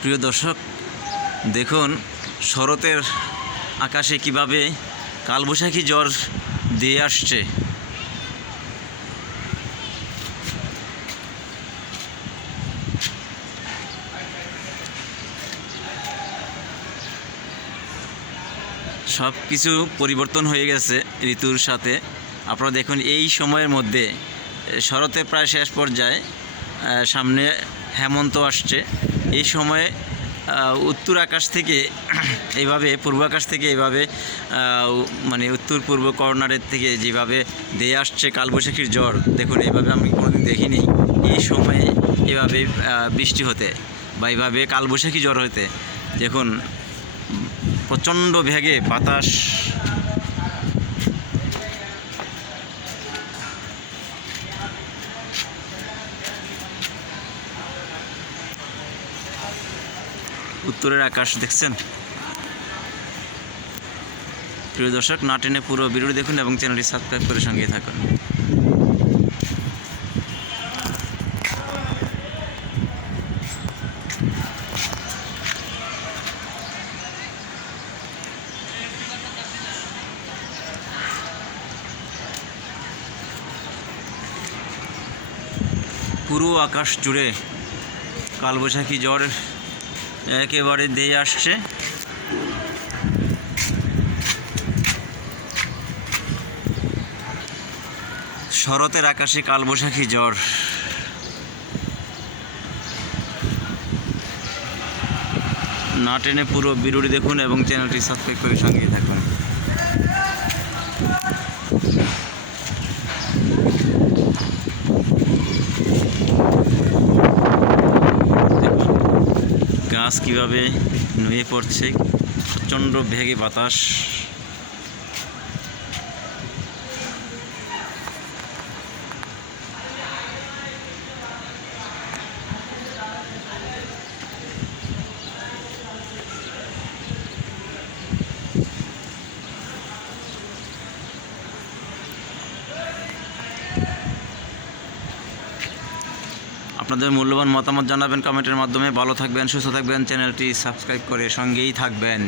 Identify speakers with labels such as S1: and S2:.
S1: প্রিয় দর্শক, দেখুন, শরতের আকাশে কীভাবে কালবৈশাখী জ্বর দিয়ে আসছে। সব কিছু পরিবর্তন হয়ে গেছে ঋতুর সাথে। আপনারা দেখুন, এই সময়ের মধ্যে, শরতের প্রায় শেষ পর্যায়ে সামনে হেমন্ত আসছে। এই সময়ে উত্তর আকাশ থেকে, এইভাবে, পূর্ব আকাশ থেকে এইভাবে মানে উত্তর পূর্ব কর্নারের থেকে যেভাবে দেয়ে আসছে কালবৈশাখীর জ্বর দেখুন, এইভাবে আমি কোনোদিন দেখিনি। এই সময়ে এভাবে বৃষ্টি হতে বা এইভাবে কালবৈশাখী জ্বর হতে, দেখুন, প্রচণ্ড বেগে বাতাস উত্তরের আকাশ দেখছেন? প্রিয় দর্শক, না টেনে পুরো ভিডিও দেখুন এবং চ্যানেলটি সাবস্ক্রাইব করে সঙ্গে থাকুন। পুরো আকাশ জুড়ে কালবৈশাখী জ্বর একেবারে দিয়ে আসছে। শরতের আকাশে কালবৈশাখী জ্বর। না টেনে পুরো বিরুড়ি দেখুন এবং চ্যানেলটি সাবস্ক্রাইব করে সঙ্গে থাকুন। গাছ কীভাবে নুয়ে পড়ছে প্রচণ্ড ভেগে বাতাস। আপনাদের মূল্যবান মতামত জানাবেন কমেন্টের মাধ্যমে। ভালো থাকবেন, সুস্থ থাকবেন, চ্যানেলটি সাবস্ক্রাইব করে সঙ্গেই থাকবেন।